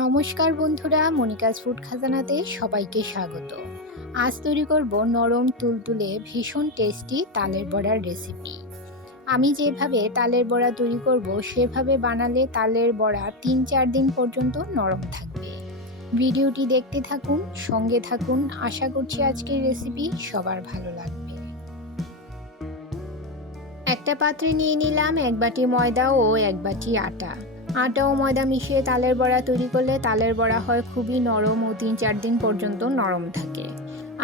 নমস্কার বন্ধুরা, Monica's food খাজানাতে সবাইকে স্বাগত। আজ তৈরি করব নরম তুলতুলে ভীষণ টেস্টি তালের বড়ার রেসিপি। আমি যেভাবে তালের বড়া তৈরি করব সেভাবে বানালে তালের বড়া ৩-৪ দিন পর্যন্ত নরম থাকবে। ভিডিওটি দেখতে থাকুন, সঙ্গে থাকুন। আশা করছি আজকের রেসিপি সবার ভালো লাগবে। একটা পাত্রে নিয়ে নিলাম ১ বাটি ময়দা ও ১ বাটি আটা। আটা ও ময়দা মিশিয়ে তালের বড়া তৈরি করলে তালের বড়া হয় খুবই নরম ও ৩-৪ দিন পর্যন্ত নরম থাকে।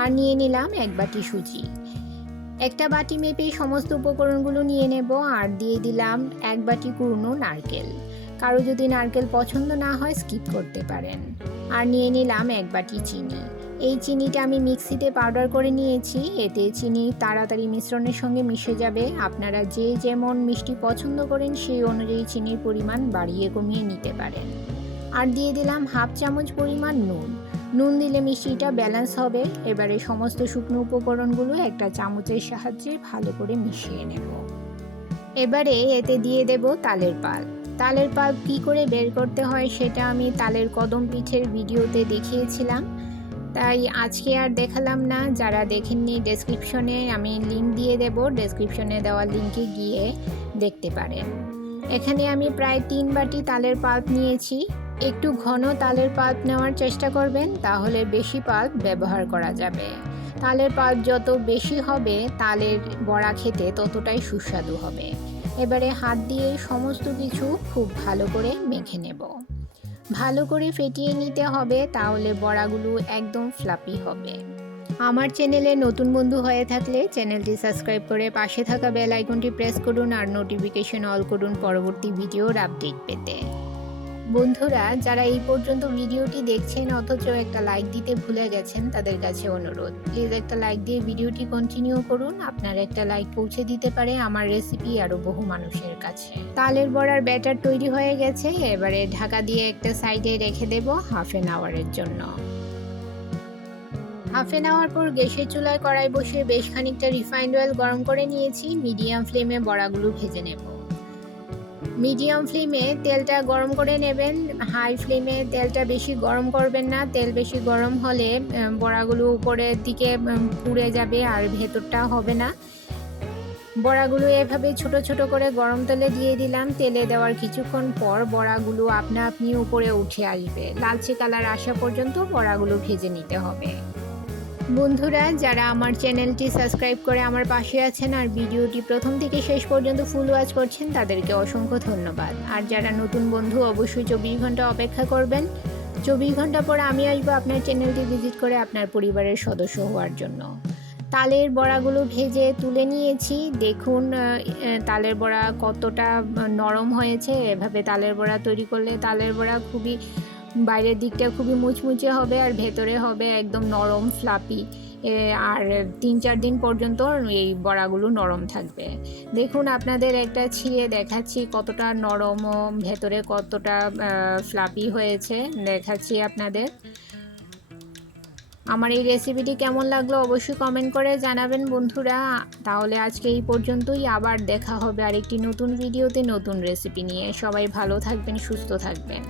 আর নিয়ে নিলাম ১ বাটি সুজি। একটা বাটি মেপে সমস্ত উপকরণগুলো নিয়ে নেব আর দিয়ে দিলাম ১ বাটি কুড়নো নারকেল। কারো যদি নারকেল পছন্দ না হয় স্কিপ করতে পারেন। আর নিয়ে নিলাম ১ বাটি চিনি। এই চিনিটা আমি মিক্সিতে পাউডার করে নিয়েছি, এতে চিনি তাড়াতাড়ি মিশ্রণের সঙ্গে মিশে যাবে। আপনারা যে যেমন মিষ্টি পছন্দ করেন সেই অনুযায়ী চিনির পরিমাণ বাড়িয়ে কমিয়ে নিতে পারেন। আর দিয়ে দিলাম হাফ চামচ পরিমাণ নুন। নুন দিলে মিষ্টিটা ব্যালেন্স হবে। এবারে সমস্ত শুকনো উপকরণগুলো একটা চামচের সাহায্যে ভালো করে মিশিয়ে নেব। এবারে এতে দিয়ে দেব তালের পাল্প। তালের পাল্প কী করে বের করতে হয় সেটা আমি তালের কদম পিঠের ভিডিওতে দেখিয়েছিলাম, তাই আজকে আর দেখালাম না। যারা দেখেননি ডেসক্রিপশনে আমি লিঙ্ক দিয়ে দেব, ডেসক্রিপশনে দেওয়া লিঙ্কে গিয়ে দেখতে পারেন। এখানে আমি প্রায় ৩ বাটি তালের পাল্প নিয়েছি। একটু ঘন তালের পাল্প নেওয়ার চেষ্টা করবেন, তাহলে বেশি পাল্প ব্যবহার করা যাবে। তালের পাল্প যত বেশি হবে তালের বড়া খেতে ততটাই সুস্বাদু হবে। এবারে হাত দিয়ে সমস্ত কিছু খুব ভালো করে মেখে নেব। ভালো করে ফেটিয়ে নিতে হবে, তাহলে বড়াগুলো একদম ফ্লাফি হবে। আমার চ্যানেলে নতুন বন্ধু হয়ে থাকলে চ্যানেলটি সাবস্ক্রাইব করে পাশে থাকা বেল আইকনটি প্রেস করুন আর নোটিফিকেশন অল করুন পরবর্তী ভিডিওর আপডেট পেতে। বন্ধুরা, যারা এই পর্যন্ত ভিডিওটি দেখছেন অথচ একটা লাইক দিতে ভুলে গেছেন, তাদের কাছে অনুরোধ, প্লিজ একটা লাইক দিয়ে ভিডিওটি কন্টিনিউ করুন। আপনার একটা লাইক পৌঁছে দিতে পারে আমার রেসিপি আরও বহু মানুষের কাছে। তালের বড়ার ব্যাটার তৈরি হয়ে গেছে, এবারে ঢাকা দিয়ে একটা সাইডে রেখে দেব হাফ অ্যান আওয়ারের জন্য। হাফ অ্যান আওয়ার পর গ্যাসের চুলায় কড়াই বসিয়ে বেশ খানিকটা রিফাইন্ড অয়েল গরম করে নিয়েছি। মিডিয়াম ফ্লেমে বড়াগুলো ভেজে নেব। মিডিয়াম ফ্লেমে তেলটা গরম করে নেবেন, হাই ফ্লেমে তেলটা বেশি গরম করবেন না। তেল বেশি গরম হলে বড়াগুলো উপরের দিকে পুড়ে যাবে আর ভেতরটা হবে না। বড়াগুলো এভাবে ছোট ছোট করে গরম তেলে দিয়ে দিলাম। তেলে দেওয়ার কিছুক্ষণ পর বড়াগুলো আপনা আপনি উপরে উঠে আসবে। লালচে কালার আসা পর্যন্ত বড়াগুলো ভেজে নিতে হবে। বন্ধুরা, যারা আমার চ্যানেলটি সাবস্ক্রাইব করে আমার পাশে আছেন আর ভিডিওটি প্রথম থেকে শেষ পর্যন্ত ফুল ওয়াচ করছেন, তাদেরকে অসংখ্য ধন্যবাদ। আর যারা নতুন বন্ধু, অবশ্যই ২৪ ঘন্টা অপেক্ষা করবেন। ২৪ ঘন্টা পরে আমি আসবো আপনার চ্যানেলটি ভিজিট করে আপনার পরিবারের সদস্য হওয়ার জন্য। তালের বড়াগুলো ভেজে তুলে নিয়েছি। দেখুন তালের বড়া কতটা নরম হয়েছে। এভাবে তালের বড়া তৈরি করলে তালের বড়া খুবই বাইরের দিকটা খুবই মুচমুচে হবে আর ভেতরে হবে একদম নরম ফ্লাফি। আর ৩-৪ দিন পর্যন্ত এই বড়াগুলো নরম থাকবে। দেখুন আপনাদের একটা ছিঁড়ে দেখাচ্ছি কতটা নরম ও ভেতরে কতটা ফ্লাফি হয়েছে, দেখাচ্ছি আপনাদের। আমার এই রেসিপিটি কেমন লাগলো অবশ্যই কমেন্ট করে জানাবেন বন্ধুরা। তাহলে আজকে এই পর্যন্তই, আবার দেখা হবে আরেকটি নতুন ভিডিওতে নতুন রেসিপি নিয়ে। সবাই ভালো থাকবেন, সুস্থ থাকবেন।